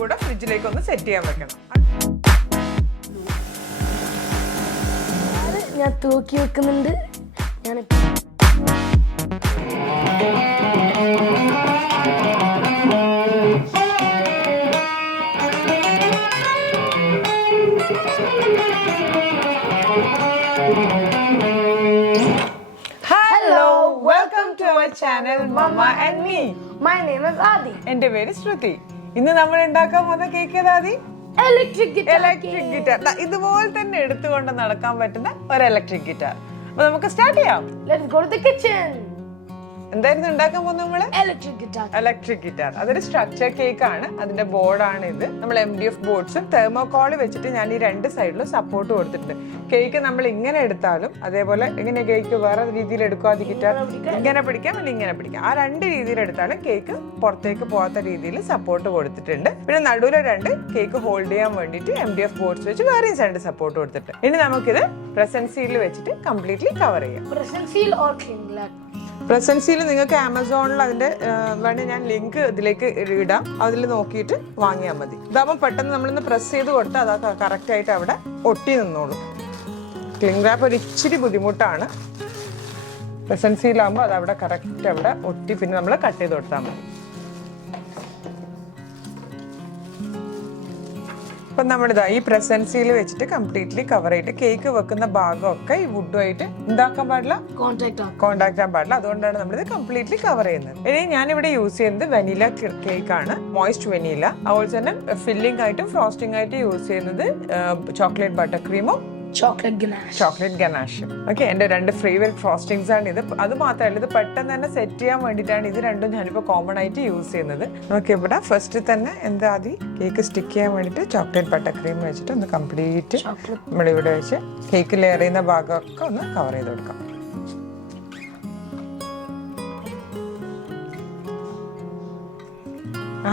കൂടെ ഫ്രിഡ്ജിലേക്ക് ഒന്ന് സെറ്റ് ചെയ്യാൻ വെക്കണം. ഞാൻ തൂക്കി വെക്കുന്നുണ്ട്. Welcome to our channel Mama and me. My name is Adi. എന്റെ പേര് ശ്രുതി. ഇന്ന് നമ്മൾ ഉണ്ടാക്കാൻ പോകുന്ന കേക്ക് ഏതാ? Electric guitar. ഇതുപോലെ തന്നെ എടുത്തുകൊണ്ട് നടക്കാൻ പറ്റുന്ന ഒരു ഇലക്ട്രിക് ഗിറ്റാർ. അപ്പൊ നമുക്ക് സ്റ്റാർട്ട് ചെയ്യാം. Let's go to the kitchen. എന്തായിരുന്നു ഉണ്ടാക്കാൻ പോകുന്നത് നമ്മള്? Electric guitar. അതൊരു സ്ട്രക്ചർ കേക്ക് ആണ്. അതിന്റെ ബോർഡാണ് ഇത്. നമ്മൾ MDF ബോർഡ്സും തെർമോകോൾ വെച്ചിട്ട് ഞാൻ ഈ രണ്ട് സൈഡിലും സപ്പോർട്ട് കൊടുത്തിട്ടുണ്ട്. കേക്ക് നമ്മൾ ഇങ്ങനെ എടുത്താലും അതേപോലെ ഇങ്ങനെ കേക്ക് വേറെ രീതിയിൽ എടുക്കാതെ ഗിറ്റാർ ഇങ്ങനെ പിടിക്കാം അല്ലെങ്കിൽ ഇങ്ങനെ പിടിക്കാം. ആ രണ്ട് രീതിയിൽ എടുത്താലും കേക്ക് പുറത്തേക്ക് പോകാത്ത രീതിയിൽ സപ്പോർട്ട് കൊടുത്തിട്ടുണ്ട്. പിന്നെ നടുവിലെ രണ്ട് കേക്ക് ഹോൾഡ് ചെയ്യാൻ വേണ്ടിയിട്ട് MDF ബോർഡ്സ് വെച്ച് വേറെയും സൈഡ് സപ്പോർട്ട് കൊടുത്തിട്ടുണ്ട്. ഇനി നമുക്കിത് പ്രസന്റ് സീലിൽ വെച്ചിട്ട് കംപ്ലീറ്റ്ലി കവർ ചെയ്യാം. പ്രസന്റ് സീൽ നിങ്ങൾക്ക് ആമസോണിൽ അതിന്റെ വേണമെങ്കിൽ ഞാൻ ലിങ്ക് ഇതിലേക്ക് ഇടാം. അതിൽ നോക്കിയിട്ട് വാങ്ങിയാൽ മതി. ഇതാകുമ്പോൾ പെട്ടെന്ന് നമ്മളിന്ന് പ്രസ് ചെയ്ത് കൊടുത്താൽ അത് കറക്റ്റ് ആയിട്ട് അവിടെ ഒട്ടി നിന്നോളൂ. ക്ലിംഗ് റാപ്പ് ഒരു ഇച്ചിരി ബുദ്ധിമുട്ടാണ്. പ്രസന്റ് സീലാകുമ്പോൾ അത് അവിടെ കറക്റ്റ് അവിടെ ഒട്ടി പിന്നെ നമ്മൾ കട്ട് ചെയ്ത് കൊടുത്താൽ മതി. അപ്പൊ നമ്മളിതാ ഈ പ്രസന്റ് സീൽ വെച്ചിട്ട് കംപ്ലീറ്റ്ലി കവർ ചെയ്തിട്ട് കേക്ക് വെക്കുന്ന ഭാഗമൊക്കെ ഈ വുഡുമായിട്ട് എന്താക്കാൻ പാടില്ല, കോണ്ടാക്ട് ആകാൻ പാടില്ല. അതുകൊണ്ടാണ് നമ്മളിത് കംപ്ലീറ്റ്ലി കവർ ചെയ്യുന്നത്. ഇനി ഞാനിവിടെ യൂസ് ചെയ്യുന്നത് വെനില കേക്ക് ആണ്, മോയിസ്റ്റ് വെനില. അതുപോലെ തന്നെ ഫില്ലിംഗ് ആയിട്ടും ഫ്രോസ്റ്റിംഗ് ആയിട്ട് യൂസ് ചെയ്യുന്നത് ചോക്ലേറ്റ് ബട്ടർ ക്രീമും ചോക്ലേറ്റ് ഗനാഷും. ഓക്കെ, എന്റെ രണ്ട് ഫേവറേറ്റ് ഫ്രോസ്റ്റിംഗ്സ് ആണ് ഇത്. അത് മാത്രമല്ല, ഇത് പെട്ടെന്ന് തന്നെ സെറ്റ് ചെയ്യാൻ വേണ്ടിയിട്ടാണ് ഇത് രണ്ടും ഞാനിപ്പോൾ കോമൺ ആയിട്ട് യൂസ് ചെയ്യുന്നത്. ഓക്കെ, ഇവിടെ ഫസ്റ്റ് തന്നെ എന്താ ആദ്യം കേക്ക് സ്റ്റിക്ക് ചെയ്യാൻ വേണ്ടിയിട്ട് ചോക്ലേറ്റ് ബട്ടർ ക്രീം വെച്ചിട്ട് ഒന്ന് കംപ്ലീറ്റ് നമ്മളിവിടെ വെച്ച് കേക്ക് ലെയർ ചെയ്യുന്ന ഭാഗമൊക്കെ ഒന്ന് കവർ ചെയ്ത് കൊടുക്കാം.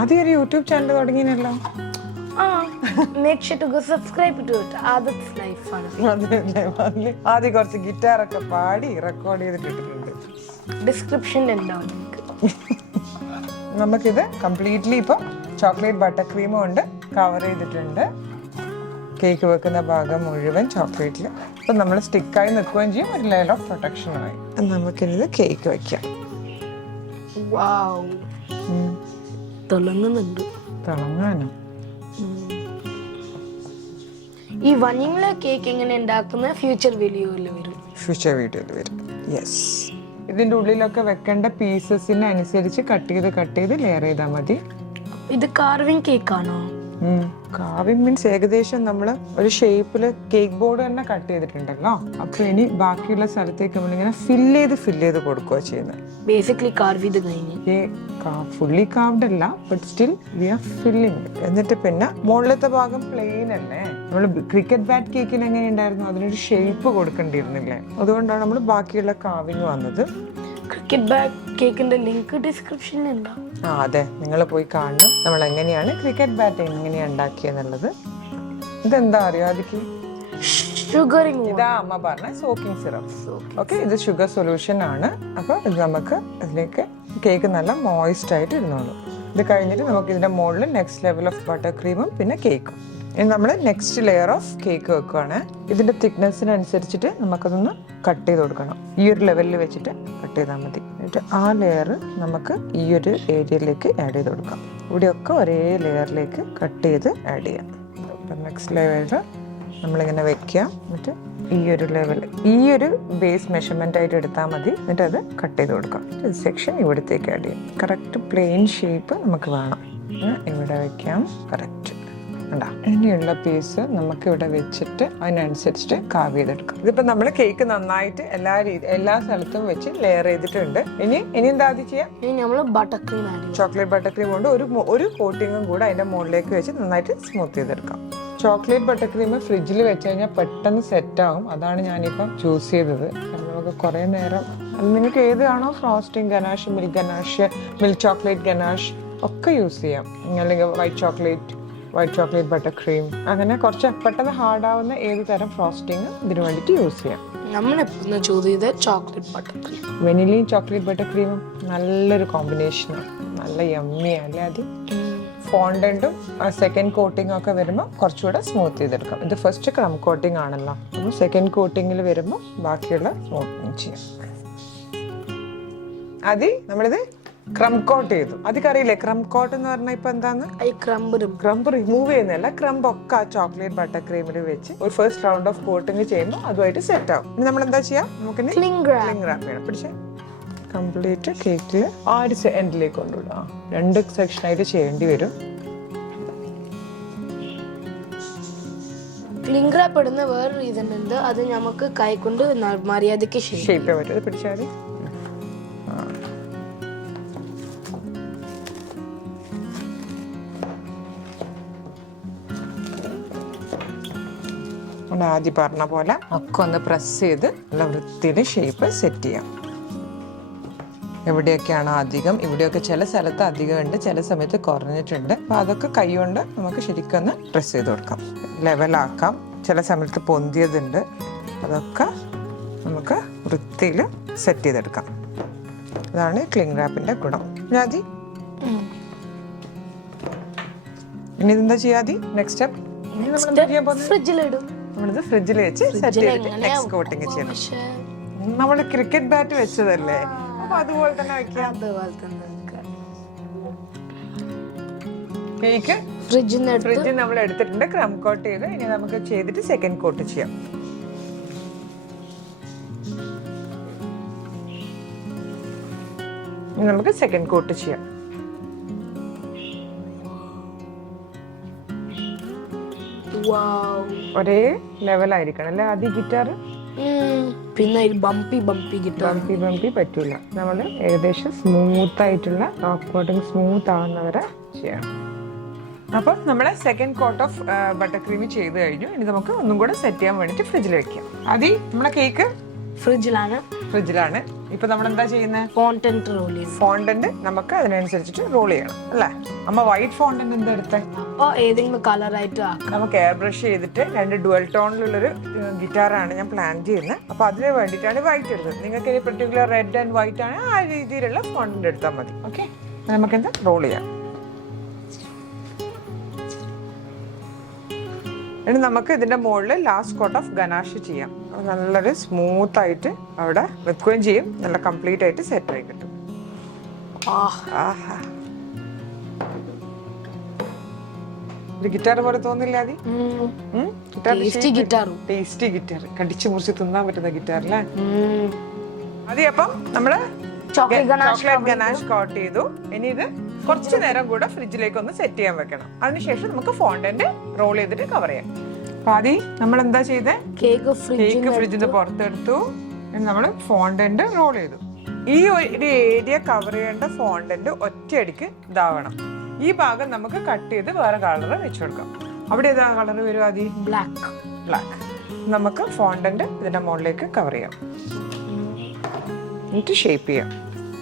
ആദ്യം ഒരു യൂട്യൂബ് ചാനൽ തുടങ്ങിയല്ലോ. Make sure to go subscribe to it. That's life. ആദ്യം കുറച്ച് ഗിറ്റാറൊക്കെ പാടി റെക്കോർഡ് ചെയ്തിട്ടിട്ടുണ്ട്. ഡിസ്ക്രിപ്ഷനിൽ ഉണ്ടാവും. നമുക്കിത് കംപ്ലീറ്റ്ലി ഇപ്പൊ ചോക്ലേറ്റ് ബട്ടർ ക്രീം കൊണ്ട് കവർ ചെയ്തിട്ടുണ്ട്. കേക്ക് വെക്കുന്ന ഭാഗം മുഴുവൻ ചോക്ലേറ്റിൽ ഇപ്പൊ നമ്മൾ സ്റ്റിക്കായി നിൽക്കുകയും ചെയ്യും, ഒരു ലെയർ ഓഫ് പ്രൊട്ടക്ഷനുമായി. നമുക്കിത് കേക്ക് വെക്കാം. തിളങ്ങാനോ? ഈ വനില കേക്ക് എങ്ങനെ ഉണ്ടാക്കുന്ന ഫ്യൂച്ചർ വീഡിയോയിൽ വരും. യെസ്, ഇതിന്റെ ഉള്ളിലൊക്കെ വെക്കേണ്ട പീസസിനനുസരിച്ച് കട്ട് ചെയ്ത് ലെയർ ചെയ്താൽ മതി. ഇത് കാർവിംഗ് കേക്ക് ആണോ? കാർവിംഗ് മീൻസ് ഏകദേശം നമ്മൾ ഒരു ഷേപ്പില് കേക്ക് ബോർഡ് തന്നെ കട്ട് ചെയ്തിട്ടുണ്ടല്ലോ. അപ്പൊ ഇനി ബാക്കിയുള്ള സ്ഥലത്തേക്ക് നമ്മളിങ്ങനെ ഫില്ല് ചെയ്ത് കൊടുക്കുക ചെയ്യുന്നത്. ബേസിക്കലി കാർവ് ചെയ്ത് കഴിഞ്ഞ് ഫുള്ളി കാർവ്ഡ് അല്ല, but still we are filling. എന്നിട്ട് പിന്നെ മുകളിലത്തെ ഭാഗം പ്ലെയിൻ അല്ലേ. നമ്മൾ ക്രിക്കറ്റ് ബാറ്റ് കേക്കിന് എങ്ങനെ ഉണ്ടായിരുന്നു, അതിനൊരു ഷേപ്പ് കൊടുക്കേണ്ടിയിരുന്നില്ലേ. അതുകൊണ്ടാണ് നമ്മൾ ബാക്കിയുള്ള കാർവിംഗ് വന്നത്. ക്രിക്കറ്റ് ബാറ്റ് കേക്കിന്റെ ലിങ്ക് ഡിസ്ക്രിപ്ഷനിൽ ഉണ്ടാവും. അതെ, നിങ്ങൾ പോയി കാണണം നമ്മൾ എങ്ങനെയാണ് ക്രിക്കറ്റ് ബാറ്റ് എങ്ങനെയാണ് ഉണ്ടാക്കിയെന്നുള്ളത്. ഇതെന്താ അറിയോ അതിക്ക്? ഇതാ അമ്മ പറഞ്ഞ സോക്കിംഗ് സിറപ്പ്. ഓക്കെ, ഇത് ഷുഗർ സൊല്യൂഷൻ ആണ്. അപ്പൊ ഇത് നമുക്ക് ഇതിലേക്ക് കേക്ക് നല്ല മോയിസ്റ്റ് ആയിട്ട് ഇരുന്നോളൂ. ഇത് കഴിഞ്ഞിട്ട് നമുക്ക് ഇതിന്റെ മുകളിൽ നെക്സ്റ്റ് ലെവൽ ഓഫ് ബട്ടർ ക്രീമും പിന്നെ കേക്കും. ഇനി നമ്മൾ നെക്സ്റ്റ് ലെയർ ഓഫ് കേക്ക് വെക്കുകയാണ്. ഇതിന്റെ തിക്നെസ്സിനനുസരിച്ചിട്ട് നമുക്കതൊന്ന് കട്ട് ചെയ്ത് കൊടുക്കണം. ഈ ഒരു ലെവലിൽ വെച്ചിട്ട് കട്ട് ചെയ്താൽ മതി. എന്നിട്ട് ആ ലെയർ നമുക്ക് ഈ ഒരു ഏരിയയിലേക്ക് ആഡ് ചെയ്ത് കൊടുക്കാം. ഇവിടെയൊക്കെ ഒരേ ലെയറിലേക്ക് കട്ട് ചെയ്ത് ആഡ് ചെയ്യാം. നെക്സ്റ്റ് ലെയർ നമ്മളിങ്ങനെ വെക്കുക. എന്നിട്ട് ഈ ഒരു ലെവൽ ഈ ഒരു ബേസ് മെഷർമെന്റ് ആയിട്ട് എടുത്താൽ മതി. എന്നിട്ട് അത് കട്ട് ചെയ്ത് കൊടുക്കാം. സെക്ഷൻ ഇവിടത്തേക്ക് ആഡ് ചെയ്യാം. കറക്റ്റ് പ്ലെയിൻ ഷേപ്പ് നമുക്ക് വേണം. ഇവിടെ വെക്കാം. കറക്റ്റ് ഇനിയുള്ള പീസ് നമുക്ക് ഇവിടെ വെച്ചിട്ട് അതിനനുസരിച്ചിട്ട് കാവ് ചെയ്തെടുക്കാം. ഇതിപ്പോ നമ്മൾ കേക്ക് നന്നായിട്ട് എല്ലാ സ്ഥലത്തും വെച്ച് ലെയർ ചെയ്തിട്ടുണ്ട്. ഇനി എന്താ ആദ്യം ചെയ്യാം? ചോക്ലേറ്റ് ബട്ടർ ക്രീം കൊണ്ട് ഒരു കോട്ടിങ്ങും കൂടെ അതിന്റെ മുകളിലേക്ക് വെച്ച് നന്നായിട്ട് സ്മൂത്ത് ചെയ്തെടുക്കാം. ചോക്ലേറ്റ് ബട്ടർ ക്രീം ഫ്രിഡ്ജിൽ വെച്ച് കഴിഞ്ഞാൽ പെട്ടെന്ന് സെറ്റ് ആവും. അതാണ് ഞാനിപ്പം ചൂസ് ചെയ്തത്. നമുക്ക് കുറെ നേരം നിങ്ങൾക്ക് ഏതാണോ frosting ganache, milk chocolate ganache ഒക്കെ യൂസ് ചെയ്യാം. അല്ലെങ്കിൽ വൈറ്റ് ചോക്ലേറ്റ് ബട്ടർ ക്രീം, അങ്ങനെ കുറച്ച് പെട്ടെന്ന് ഹാർഡ് ആവുന്ന ഏത് തരം ഫ്രോസ്റ്റിംഗ് ഇതിനു വേണ്ടിയിട്ട് യൂസ് ചെയ്യാം. വെനിലയും ചോക്ലേറ്റ് ബട്ടർ ക്രീമും നല്ലൊരു കോമ്പിനേഷനാണ്. നല്ല യമ്മിയാണ് അല്ലേ? അത് ഫോണ്ടന്റും സെക്കൻഡ് കോട്ടിംഗ് ഒക്കെ വരുമ്പോൾ കുറച്ചുകൂടെ സ്മൂത്ത് ചെയ്തെടുക്കാം. ഇത് ഫസ്റ്റ് ക്രം കോട്ടിംഗ് ആണല്ലോ, അപ്പോൾ സെക്കൻഡ് കോട്ടിങ്ങിൽ വരുമ്പോൾ ബാക്കിയുള്ള സ്മൂത്തിങ് ചെയ്യാം. നമ്മളിത് ക്രം കോട്ട് ചെയ്തു. അറിയില്ലേ ക്രം കോട്ട് എന്ന് പറഞ്ഞാൽ ഇപ്പൊ എന്താണ്? ക്രംബ് റിമൂവ് ചെയ്യുന്നതല്ല, ക്രംബ് ഒക്കെ ആ ചോക്ലേറ്റ് ബട്ടർ ക്രീമിൽ വെച്ച് ഒരു ഫസ്റ്റ് റൗണ്ട് ഓഫ് കോട്ടിങ് ചെയ്യുമ്പോൾ അതുമായിട്ട് സെറ്റ് ആവും. ഇനി നമ്മൾ എന്താ ചെയ്യാം, നമുക്ക് ക്ലിംഗ് റാപ്പ് ചെയ്യണം. പക്ഷേ കംപ്ലീറ്റ് കേക്കിൽ ആ ഒരു എൻഡിലേക്ക് കൊണ്ടുവിടാം. 2 സെക്ഷനായിട്ട് ചെയ്യേണ്ടി വരും. ക്ലിംഗ് റാപ്പ് ഇടുന്ന വേറെ റീസൺ ഉണ്ട്, അത് നമുക്ക് കൈ കൊണ്ട് മര്യാദയ്ക്ക് ഷേപ്പ് ചെയ്യാൻ പറ്റും. പിടിച്ചാൽ ആദ്യം പറഞ്ഞ പോലെ ഒക്കെ ഒന്ന് പ്രസ് ചെയ്ത് നല്ല വൃത്തിയിൽ ഷേപ്പ് സെറ്റ് ചെയ്യാം. എവിടെയൊക്കെയാണോ അധികം, ഇവിടെയൊക്കെ ചില സ്ഥലത്ത് അധികം ഉണ്ട്, ചില സമയത്ത് കുറഞ്ഞിട്ടുണ്ട്. അപ്പോൾ അതൊക്കെ കൈ കൊണ്ട് നമുക്ക് ശരിക്കും ഒന്ന് പ്രസ് ചെയ്ത് കൊടുക്കാം, ലെവലാക്കാം. ചില സമയത്ത് പൊന്തിയതുണ്ട്, അതൊക്കെ നമുക്ക് വൃത്തിയിൽ സെറ്റ് ചെയ്തെടുക്കാം. അതാണ് ക്ലിംഗ് റാപ്പിന്റെ ഗുണം. ഇനി ഇതെന്താ ചെയ്യാതി? നെക്സ്റ്റ് സ്റ്റെപ്പ് നമ്മളിത് ഫ്രിഡ്ജിൽ വെച്ച് സെറ്റ് ചെയ്തിട്ട് നെക്സ്റ്റ് കോട്ടിങ് ചെയ്യണം. നമ്മള് ക്രിക്കറ്റ് ബാറ്റ് വെച്ചതല്ലേ, അപ്പൊ അതുപോലെ തന്നെ വെക്കാം. കേക്ക് ഫ്രിഡ്ജിൽ നമ്മൾ എടുത്തിട്ടുണ്ട്, ക്രം കോട്ട് ചെയ്ത്. ഇനി നമുക്ക് ചെയ്തിട്ട് സെക്കൻഡ് കോട്ട് ചെയ്യാം. ഇനി നമുക്ക് സെക്കൻഡ് കോട്ട് ചെയ്യാം. ഒരേ ലെവലായിരിക്കണം അല്ലേ ആദ്യം ഗിറ്റാർ? പിന്നെ ബമ്പി പറ്റൂല. നമ്മൾ ഏകദേശം സ്മൂത്ത് ആയിട്ടുള്ള ടോപ്പ് കോട്ടിങ് സ്മൂത്ത് ആവുന്നവരെ ചെയ്യണം. അപ്പൊ നമ്മളെ second coat of butter cream ചെയ്ത് കഴിഞ്ഞു. ഇനി നമുക്ക് ഒന്നും കൂടെ സെറ്റ് ചെയ്യാൻ വേണ്ടിട്ട് ഫ്രിഡ്ജിൽ വെക്കാം. നമ്മളെ കേക്ക് ഫ്രിഡ്ജിലാണ്. ഇപ്പൊ നമ്മൾ എന്താ ചെയ്യുന്നത്? ഫോണ്ടന്റ് നമുക്ക് അതിനനുസരിച്ചിട്ട് റോൾ ചെയ്യണം അല്ലേ? അമ്മ വൈറ്റ് ഫോണ്ടന്റ് എന്താ എടുത്തേ? ഏതെങ്കിലും കളറായിട്ട് നമുക്ക് എയർ ബ്രഷ് ചെയ്തിട്ട് 2 ഡുവൽ ടോണിലുള്ളൊരു ഗിറ്റാറാണ് ഞാൻ പ്ലാൻ ചെയ്യുന്നത്. അപ്പൊ അതിന് വേണ്ടിയിട്ടാണ് വൈറ്റ് എടുത്തത്. നിങ്ങൾക്ക് പെർട്ടിക്കുലർ റെഡ് ആൻഡ് വൈറ്റ് ആണ്, ആ രീതിയിലുള്ള ഫോണ്ടന്റ് എടുത്താൽ മതി. ഓക്കെ, നമുക്ക് എന്താ റോൾ ചെയ്യാം. ഇനി നമുക്ക് ഇതിന്റെ മുകളിൽ ലാസ്റ്റ് കോട്ട് ഓഫ് ഗനാഷ് ചെയ്യാം. നല്ലൊരു സ്മൂത്ത് ആയിട്ട് അവിടെ വെക്കുകയും ചെയ്യും, നല്ല കംപ്ലീറ്റ് ആയിട്ട് സെറ്റ് ആയി കിട്ടും. ഗിറ്റാർ പോലെ തോന്നില്ല ആദി? ടേസ്റ്റി ഗിറ്റാർ, കടിച്ചു മുറിച്ച് തിന്നാൻ പറ്റുന്ന ഗിറ്റാർ അല്ലേ ആദി? അപ്പം നമ്മള് ചോക്ലേറ്റ് ഗനാഷ് കോട്ട് ചെയ്തു. ഇനി ഇത് കുറച്ചു നേരം കൂടെ ഫ്രിഡ്ജിലേക്ക് ഒന്ന് സെറ്റ് ചെയ്യാൻ വെക്കണം. അതിനുശേഷം നമുക്ക് ഫോണ്ടന്റ് റോൾ ചെയ്തിട്ട് കവർ ചെയ്യാം. ആദ്യം നമ്മൾ എന്താ ചെയ്തേ? കേക്ക് ഫ്രിഡ്ജിൽ നിന്ന് പുറത്തെടുത്തു. നമ്മൾ ഫോണ്ടന്റ് റോൾ ചെയ്തു. ഈ ഒരു ഏരിയ കവർ ചെയ്യേണ്ട ഫോണ്ടന്റ് ഒറ്റയടിക്ക് ഇതാവണം. ഈ ഭാഗം നമുക്ക് കട്ട് ചെയ്ത് വേറെ കളർ വെച്ചു കൊടുക്കാം. അവിടെ ഏതാ കളർ വരും ആദ്യം? ബ്ലാക്ക്. നമുക്ക് ഫോണ്ടന്റ് ഇതിന്റെ മുകളിലേക്ക് കവർ ചെയ്യാം, എന്നിട്ട് ഷേപ്പ് ചെയ്യാം.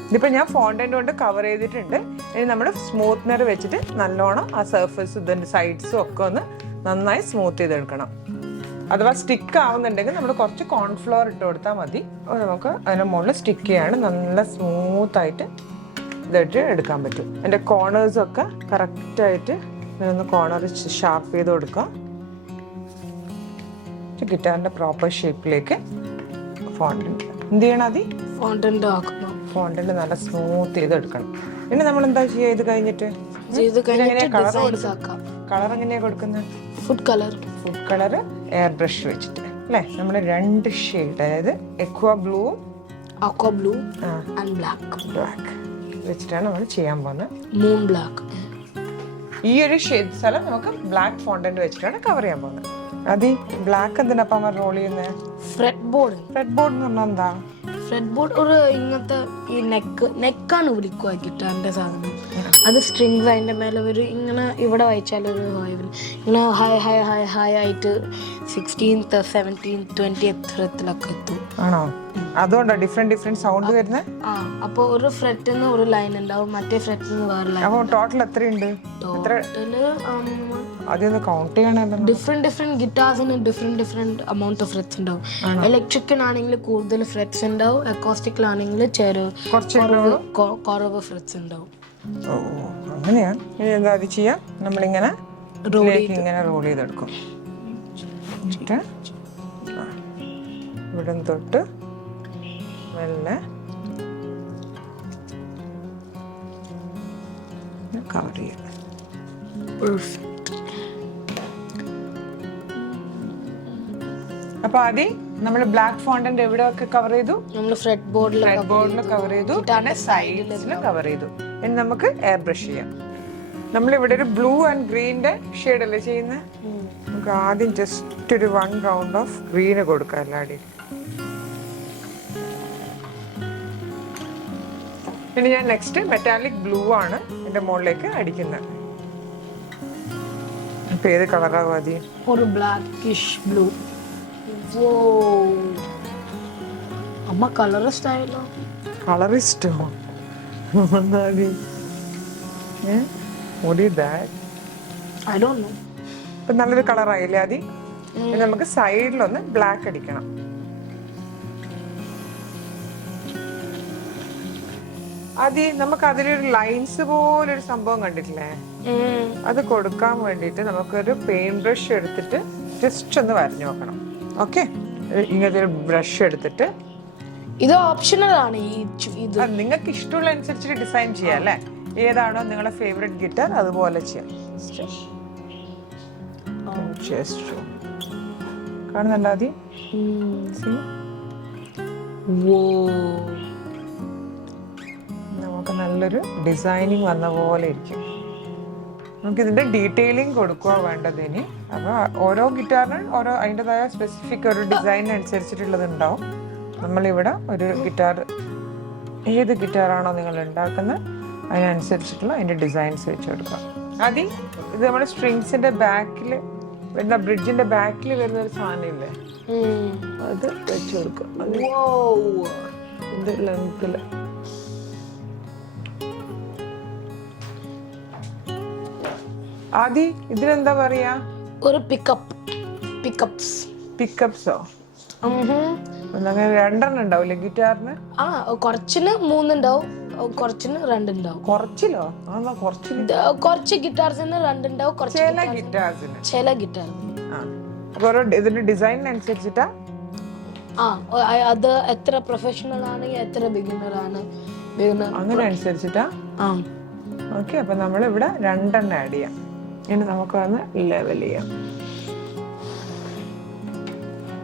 ഇതിപ്പോ ഞാൻ ഫോണ്ടന്റ് കൊണ്ട് കവർ ചെയ്തിട്ടുണ്ട്. ഇനി നമ്മൾ സ്മൂത്ത്നർ വെച്ചിട്ട് നല്ലോണം ആ സർഫസ് ഇതിന്റെ സൈഡ്സും ഒക്കെ ഒന്ന് നന്നായി സ്മൂത്ത് ചെയ്തെടുക്കണം. അഥവാ സ്റ്റിക്ക് ആവുന്നുണ്ടെങ്കിൽ നമ്മൾ കുറച്ച് കോൺഫ്ലവർ ഇട്ട് കൊടുത്താൽ മതി. നമുക്ക് അതിന്റെ മുകളിൽ സ്റ്റിക്ക് ചെയ്യാണ് നല്ല സ്മൂത്ത് ആയിട്ട് ഇതായിട്ട് എടുക്കാൻ പറ്റും. അതിന്റെ കോർണേഴ്സ് ഒക്കെ കറക്റ്റ് ആയിട്ട് ഒന്ന് കോർണർ ഷാർപ്പ് ചെയ്ത് കൊടുക്കാം. ഗിറ്റാറിന്റെ പ്രോപ്പർ ഷേപ്പിലേക്ക് ഫോണ്ടന്റ് എന്ത് ചെയ്യണം? ആദ്യം ഫോണ്ടന്റ് നല്ല സ്മൂത്ത് ചെയ്ത് എടുക്കണം. പിന്നെ നമ്മൾ എന്താ ചെയ്യാ? ഇത് കഴിഞ്ഞിട്ട് കളർ എങ്ങനെയാ കൊടുക്കുന്നത്? ഫുഡ് കളർ എയർ ബ്രഷ് വെച്ചിട്ട് അല്ലേ? നമ്മൾ 2 ഷെയ്ഡ്, അതായത് aqua blue and black വെച്ചിട്ടാണ് നമ്മൾ ചെയ്യാൻ പോകുന്നത്. Moon black. ഈ ഒരു ഷെയ്ഡ് സ്ഥലം നമുക്ക് ബ്ലാക്ക് ഫോണ്ടന്റ് വെച്ചിട്ടാണ് കവർ ചെയ്യാൻ പോകുന്നത്. അത് ബ്ലാക്ക് എന്തിനാ റോൾ ചെയ്യുന്നത്? ഫ്രെഡ് ബോർഡ് എന്ന് പറഞ്ഞാൽ എന്താ? ഫ്രെഡ് ബോർഡ് ഒരു ഇങ്ങനത്തെ ഈ നെക്കാണ് വിളിക്കുക ഗിറ്റാറിന്റെ സാധനം. അത് സ്ട്രിങ്സ് അതിന്റെ മേലെ ഒരു ഇങ്ങനെ ഇവിടെ വായിച്ചാൽ ഒരു ഇങ്ങനെ ഹൈ ആയിട്ട് 16th 17th 20th ഫ്രെറ്റിലൊക്കെ എത്തും. ആണോ? അതുകൊണ്ടാ ഡിഫറെന്റ് സൗണ്ട് വരുന്നത്. അപ്പൊ ഒരു ഫ്രെറ്റിന് ഒരു ലൈൻ ഉണ്ടാവും, മറ്റേ ഫ്രെറ്റിന് വേറെ ലൈൻ. അപ്പൊ ടോട്ടൽ എത്രയുണ്ട്? കൗണ്ട് ചെയ്യണല്ലോ. ഡിഫറെന്റ് ഗിറ്റാർസിന് ഡിഫറെന്റ് അമൗണ്ട് ഓഫ് ഫ്രെറ്റ്സ് ഉണ്ടാവും. ഇലക്ട്രിക്കിനാണെങ്കിൽ കൂടുതൽ ഫ്രെറ്റ്സ് ഉണ്ടാവും, അക്കോസ്റ്റിക്കിലാണെങ്കിൽ കുറവ് ഫ്രെറ്റ്സ് ഉണ്ടാവും. അങ്ങനെയാണ്. ഇനി എന്താ അത് ചെയ്യാം, നമ്മളിങ്ങനെ ഇതിലേക്ക് ഇങ്ങനെ റോൾ ചെയ്തെടുക്കും. എന്നിട്ട് ഇവിടെ തൊട്ട് മെല്ലെ കവർ ചെയ്യാം. അപ്പൊ ആദ്യം നമ്മൾ ബ്ലാക്ക് ഫോണ്ടന്റ് എവിടെയൊക്കെ കവർ ചെയ്തു? നമ്മൾ ഫ്രെഡ് ബോർഡിൽ കവർ ചെയ്തു, പിന്നെ സൈഡിൽ കവർ ചെയ്തു. ഇനി നമുക്ക് എയർ ബ്രഷ് ചെയ്യാം. നമ്മളിവിടെ ഒരു ബ്ലൂ ആൻഡ് ഗ്രീനിന്റെ ഷെയ്ഡ് അല്ലേ ചെയ്യുന്നത്? നമുക്ക് ആദ്യം ജസ്റ്റ് ഒരു 1 റൗണ്ട് ഓഫ് ഗ്രീന് കൊടുക്കാം എല്ലാടിയും. പിന്നെ ഞാൻ നെക്സ്റ്റ് മെറ്റാലിക് ബ്ലൂ ആണ് എന്റെ മുകളിലേക്ക് അടിക്കുന്നത്. ഇപ്പൊ ഏത് കളറാകും ആദ്യം? ഒരു ബ്ലാക്കിഷ് ബ്ലൂ. അമ്മ കളറിസ്റ്റ് ആയല്ലോ. കളറിസ്റ്റോ? I don't know. ഇപ്പൊ നല്ലൊരു കളറായില്ലേ ആദ്യം? നമുക്ക് സൈഡിലൊന്ന് ബ്ലാക്ക് അടിക്കണം. ആദ്യം നമുക്ക് അതിലൊരു ലൈൻസ് പോലൊരു സംഭവം കണ്ടിട്ടില്ലേ? അത് കൊടുക്കാൻ വേണ്ടിട്ട് നമുക്കൊരു പെയിന്റ് ബ്രഷ് എടുത്തിട്ട് ജസ്റ്റ് ഒന്ന് വരഞ്ഞു നോക്കണം. ഓക്കെ, ഇങ്ങനത്തെ ഒരു ബ്രഷ് എടുത്തിട്ട്, ഇത് ഓപ്ഷണൽ ആണ്. ഇത് നിങ്ങൾക്ക് ഇഷ്ടമുള്ള അനുസരിച്ച് ഡിസൈൻ ചെയ്യാം അല്ലേ? ഏതാണോ നിങ്ങളുടെ ഫേവറേറ്റ് ഗിറ്റാർ അതുപോലെ ചെയ്യാം. കാണുന്നുണ്ടോ ആദ്യം? നമുക്ക് നല്ലൊരു ഡിസൈനിങ് വന്ന പോലെ ഇരിക്കും. നമുക്ക് ഇതിന്റെ ഡീറ്റെയിലിംഗ് കൊടുക്കുക വേണ്ടത് ഇനി. അപ്പൊ ഓരോ ഗിറ്റാറിനും ഓരോ അതിൻ്റെതായ സ്പെസിഫിക് ഒരു ഡിസൈനിനനുസരിച്ചിട്ടുള്ളത് ഉണ്ടാവും. നമ്മളിവിടെ ഒരു ഗിറ്റാർ, ഏത് ഗിറ്റാറാണോ നിങ്ങൾ ഉണ്ടാക്കുന്നത് അതിനനുസരിച്ചിട്ടുള്ള അതിന്റെ ഡിസൈൻസ് വെച്ച് കൊടുക്കാം. ആദ്യം ഇത് നമ്മുടെ സ്ട്രിങ്സിന്റെ ബാക്കിൽ വരുന്ന, ബ്രിഡ്ജിന്റെ ബാക്കിൽ വരുന്ന ഒരു സാധനം ഇല്ലേ, അത് വെച്ച് കൊടുക്കാം. ഇത് ലെങ്തില് ആദ്യം ഇതിനെന്താ പറയാ? ഒരു പിക്കപ്സോ? അങ്ങനെ 2 ഉണ്ടാവില്ലേ ഗിറ്റാറിന്? കുറച്ചിന് 3 ഉണ്ടാവും, കുറച്ചിന് 2 ഉണ്ടാവും. കുറച്ചിലോ? കുറച്ച് ഗിറ്റാർസിന് 2 ഉണ്ടാവും, ചില ഗിറ്റാർ. ഇതിന്റെ ഡിസൈനിനനുസരിച്ചിട്ടാ? അത് എത്ര പ്രൊഫഷണൽ ആണ്, എത്ര ബിഗിനർ ആണ്, അങ്ങനെ അനുസരിച്ചിട്ടാ. ഓക്കെ, അപ്പൊ നമ്മളിവിടെ 2 ആഡ് ചെയ്യാം. ഇനി നമുക്ക് വന്ന് ലെവൽ ചെയ്യാം.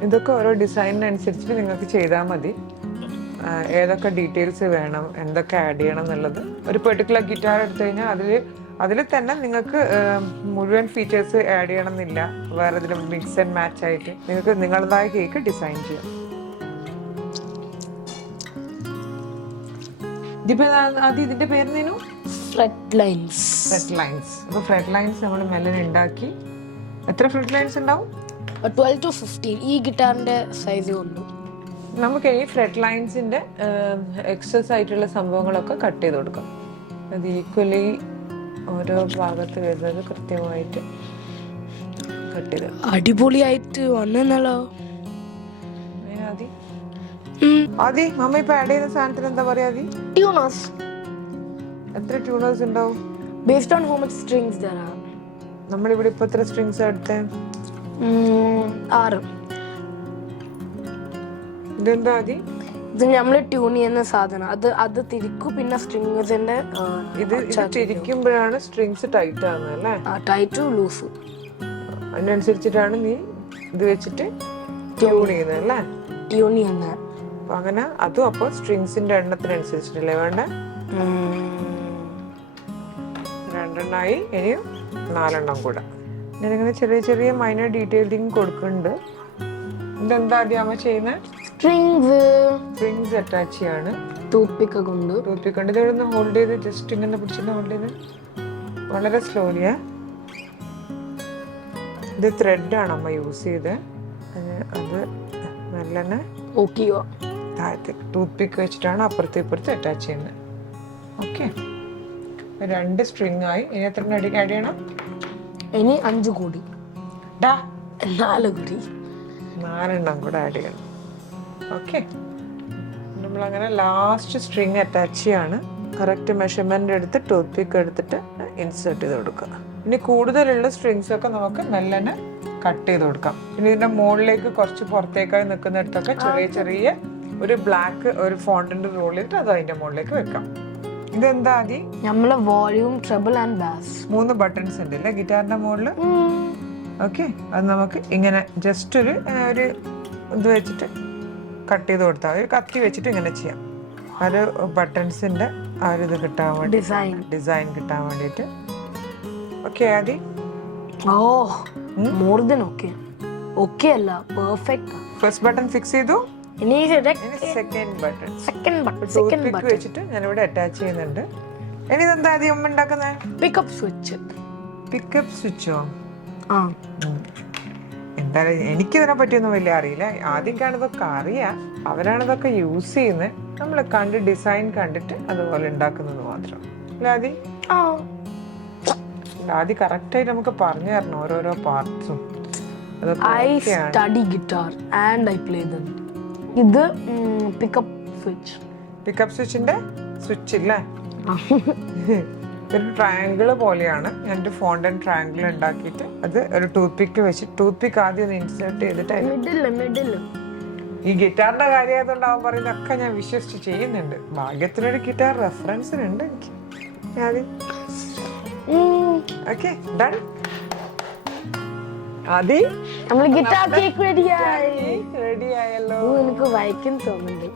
ഇതൊക്കെ ഓരോ ഡിസൈനിനനുസരിച്ചിട്ട് നിങ്ങൾക്ക് ചെയ്താൽ മതി. ഏതൊക്കെ ഡീറ്റെയിൽസ് വേണം, എന്തൊക്കെ ആഡ് ചെയ്യണം എന്നുള്ളത്. ഒരു പെർട്ടിക്കുലർ ഗിറ്റാർ എടുത്തു കഴിഞ്ഞാൽ അതിൽ തന്നെ നിങ്ങൾക്ക് മുഴുവൻ ഫീച്ചേഴ്സ് ആഡ് ചെയ്യണം എന്നില്ല. വേറെ ഇതിലും മിക്സ് ആൻഡ് മാച്ച് ആയിട്ട് നിങ്ങൾക്ക് നിങ്ങളുടേതായ കേക്ക് ഡിസൈൻ ചെയ്യാം. ഇതിന്റെ പേര് ഫ്രെഡ് ലൈൻസ്. അപ്പൊ ഫ്രെഡ് ലൈൻസ് നമ്മൾ മെല്ലെ ഉണ്ടാക്കി. എത്ര ഫ്രെഡ് ലൈൻസ് ഉണ്ടാവും? 12 to 15. ഈ ഗിറ്റാറിന്റെ സൈസ് കൊണ്ട് നമുക്ക് ഈ ഫ്രെഡ് ലൈൻസിന്റെ എക്സസ് ആയിട്ടുള്ള സംഭവങ്ങളൊക്കെ കട്ട് ചെയ്ത് കൊടുക്കാം. അത് ഈക്വലി ഓരോ ഭാഗത്ത് വരുന്നത് കൃത്യമായിട്ട് കട്ട് ചെയ്ത്. അടിപൊളിയായിട്ട് വന്നല്ലോ. ആദി മമ്മ ഇപ്പൊ ആഡ് ചെയ്ത സാധനത്തിന് എന്താ പറയാ? ട്യൂണേഴ്സ്. എത്ര ട്യൂണേഴ്സ് ഉണ്ടാവും? Based on how much strings there are. നമ്മളിവിടെ ഇപ്പൊ എത്ര സ്ട്രിങ്സ് എടുത്തേ? 6. ഇതെന്താ ആദി? ഇത് നമ്മള് ട്യൂൺ ചെയ്യുന്ന സാധനം. അത് തിരിക്കും. പിന്നെ സ്ട്രിങ്സിന്റെ ഇത് തിരിക്കുമ്പോഴാണ് സ്ട്രിങ്സ് ടൈറ്റ് ആവുന്നത് അല്ലേ? ടൈറ്റ് ലൂസ് അതിനനുസരിച്ചിട്ടാണ് നീ ഇത് വെച്ചിട്ട് ട്യൂൺ ചെയ്യുന്നത് അല്ലേ? ട്യൂൺ ചെയ്യുന്നത്. അപ്പൊ അങ്ങനെ അതും അപ്പൊ സ്ട്രിങ്സിന്റെ എണ്ണത്തിനനുസരിച്ചിട്ടല്ലേ വേണ്ടേ? 2 ഇനി 4 കൂടെ. ഞാനിങ്ങനെ ചെറിയ ചെറിയ മൈനർ ഡീറ്റെയിലിംഗ് കൊടുക്കുന്നുണ്ട്. ഇതെന്താ ആദ്യം അമ്മ ചെയ്യുന്നത്? സ്ട്രിങ്സ് അറ്റാച്ച് ചെയ്യാണ്. ടൂത്ത് പിക്ക് കൊണ്ട് ഇതൊന്ന് ഹോൾഡ് ചെയ്ത് ജസ്റ്റ് ഇങ്ങനെ പിടിച്ചിട്ട് ഹോൾഡ് ചെയ്ത് വളരെ സ്ലോലിയാ. ഇത് ത്രെഡാണ് അമ്മ യൂസ് ചെയ്ത്. അത് നല്ലന്നെ താഴത്തെ ടൂത്ത് പിക്ക് വെച്ചിട്ടാണ് അപ്പുറത്ത് ഇപ്പുറത്ത് അറ്റാച്ച് ചെയ്യുന്നത്. ഓക്കെ, 2 സ്ട്രിങ് ആയി. ഇനി എത്ര ആഡ് ചെയ്യണം? ഇനി 5 കൂടി. 4 കൂടി. 4 കൂടെ ആഡ് ചെയ്യണം. ഓക്കെ, നമ്മളങ്ങനെ ലാസ്റ്റ് സ്ട്രിങ് അറ്റാച്ച് ചെയ്യാണ്. കറക്റ്റ് മെഷർമെന്റ് എടുത്ത് ടൂത്ത് പിക്ക് എടുത്തിട്ട് ഇൻസേർട്ട് ചെയ്ത് കൊടുക്കുക. ഇനി കൂടുതലുള്ള സ്ട്രിങ്സ് ഒക്കെ നമുക്ക് മെല്ലനെ കട്ട് ചെയ്ത് കൊടുക്കാം. ഇനി ഇതിന്റെ മുകളിലേക്ക് കുറച്ച് പുറത്തേക്കായി നിൽക്കുന്നിടത്തൊക്കെ ചെറിയ ചെറിയ ഒരു ബ്ലാക്ക് ഒരു ഫോണ്ടന്റ് റോൾ ചെയ്തിട്ട് അത് അതിന്റെ മുകളിലേക്ക് വെക്കാം. ഇതെന്താ ആദ്യം നമ്മളെ volume, treble and bass 3 buttons ഉണ്ട് അല്ലേ ഗിറ്റാറിന്റെ മുകളിൽ. ഓക്കെ, അത് നമുക്ക് ഇങ്ങനെ ജസ്റ്റ് ഒരു ഇത് വെച്ചിട്ട് കട്ട് ചെയ്ത് കൊടുത്താൽ ഒരു കത്തി വെച്ചിട്ട് ഇങ്ങനെ ചെയ്യാം. ഒരു ബട്ടൺസിന്റെ ആ ഒരു ഇത് കിട്ടാൻ വേണ്ടി ഡിസൈൻ കിട്ടാൻ വേണ്ടിയിട്ട്. ഓക്കെ ആദ്യം മോർ ദാൻ ഓക്കെ അല്ല പെർഫെക്റ്റ്. ഫസ്റ്റ് ബട്ടൺ ഫിക്സ് ചെയ്തു. ഇനി സെക്കൻഡ് ബട്ടൺ വെച്ചിട്ട് ഞാനിവിടെ അറ്റാച്ച് ചെയ്യുന്നുണ്ട്. ഇനി ഇതെന്താ ആദ്യം അമ്മ ഉണ്ടാക്കുന്നത്? പിക്കപ്പ് സ്വിച്ചോ? എന്തായാലും എനിക്കിതിനെ പറ്റിയൊന്നും വലിയ അറിയില്ല. ആദ്യമൊക്കെയാണ് ഇതൊക്കെ അറിയാം, അവരാണ് ഇതൊക്കെ യൂസ് ചെയ്യുന്നത്. നമ്മൾ കണ്ട് ഡിസൈൻ കണ്ടിട്ട് അതുപോലെ ഉണ്ടാക്കുന്നത് മാത്രം. ആദ്യം കറക്റ്റായിട്ട് നമുക്ക് പറഞ്ഞു തരണം ഓരോരോ പാർട്സും. I study guitar and I play them. ഇത് പിക്കപ്പ് സ്വിച്ചിന്റെ സ്വിച്ച് ഇല്ലേ? ഒരു ട്രയാങ്കിള് പോലെയാണ്. ഞാനൊരു ഫോണ്ടന്റ് ട്രയാങ്കിൾ ഉണ്ടാക്കിയിട്ട് അത് ഒരു ടൂത്ത് പിക്ക് വെച്ച് ടൂത്ത് പിക്ക് ആദ്യം ഒന്ന് ഇൻസേർട്ട് ചെയ്തിട്ട് ഈ ഗിറ്റാറിന്റെ കാര്യമായതുകൊണ്ട് അവൻ പറയുന്നതൊക്കെ ഞാൻ വിശ്വസിച്ച് ചെയ്യുന്നുണ്ട്. ഭാഗ്യത്തിനൊരു ഗിറ്റാർ റെഫറൻസിനുണ്ട് എനിക്ക്. Okay done. ആദി നമ്മള് ഗിറ്റാർ കേക്ക് റെഡിയായല്ലോ. എനിക്ക് വായിക്കാൻ തോന്നുന്നുണ്ട്.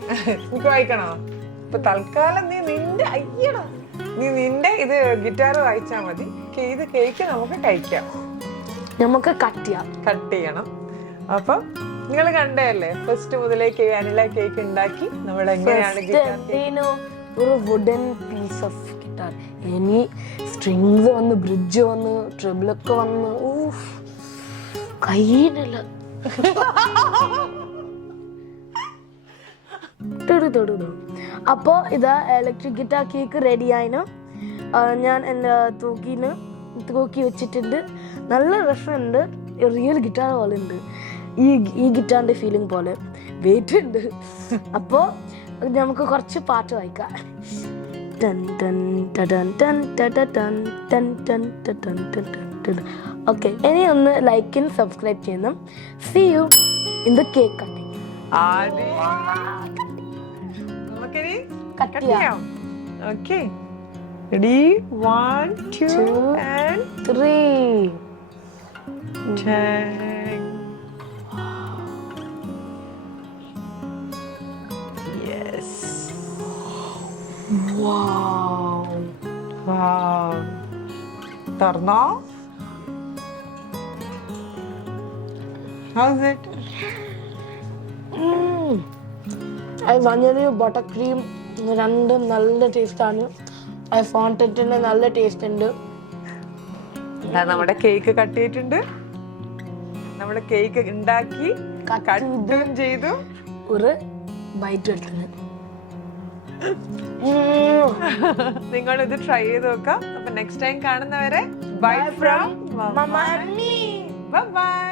എനിക്ക് വായിക്കണോ? ഇപ്പൊ തൽക്കാലം നീ നിന്റെ ഇത് ഗിറ്റാർ വായിച്ചാ മതി. ഇത് കേക്ക് നമുക്ക് കഴിക്കാം, നമുക്ക് കട്ട് ചെയ്യണം. അപ്പൊ നിങ്ങൾ കണ്ടല്ലേ ഫസ്റ്റ് മുതലേക്ക് വാനില കേക്ക് ഉണ്ടാക്കി നമ്മൾ എങ്ങനെയാണ് ഒരു വുഡൻ പീസ് ഓഫ് ഗിറ്റാർ. ഇനി സ്ട്രിങ്സ് വന്ന് ബ്രിഡ്ജ് വന്ന് ട്രിബിളൊക്കെ വന്ന് കയ്യിനല്ല. അപ്പോൾ ഇതാ ഇലക്ട്രിക് ഗിറ്റാർ കേക്ക് റെഡി ആയിന്. ഞാൻ എൻ്റെ തൂക്കി വെച്ചിട്ടുണ്ട്. നല്ല രസമുണ്ട്. റിയൽ ഗിറ്റാർ പോലെ ഉണ്ട്. ഈ ഗിറ്റാറിൻ്റെ ഫീലിംഗ് പോലെ വെയിറ്റ് ഉണ്ട്. അപ്പോൾ നമുക്ക് കുറച്ച് പാട്ട് വായിക്കാം. ഓക്കെ, ഇനി ഒന്ന് ലൈക്ക് ആൻഡ് സബ്സ്ക്രൈബ് ചെയ്യണം. See you in the cake cutting. Okay. Ready? 1, 2, and 3. Yes. Wow. Turn off. How's it? vanilla buttercream രണ്ടും നല്ല ടേസ്റ്റ് ആണ്. ഫോണ്ടന്റിന് നല്ല ടേസ്റ്റ് ഉണ്ട്. നമ്മുടെ കേക്ക് കട്ട് ചെയ്തിട്ടുണ്ട്. നമ്മുടെ കേക്ക് ഉണ്ടാക്കി കട്ടും ചെയ്തു. ഒരു ബൈറ്റ് എടുത്തു. നിങ്ങൾ ഇത് ട്രൈ ചെയ്ത് നോക്കാം. അപ്പൊ നെക്സ്റ്റ് ടൈം കാണുന്നവരെ bye from mamma. Bye by.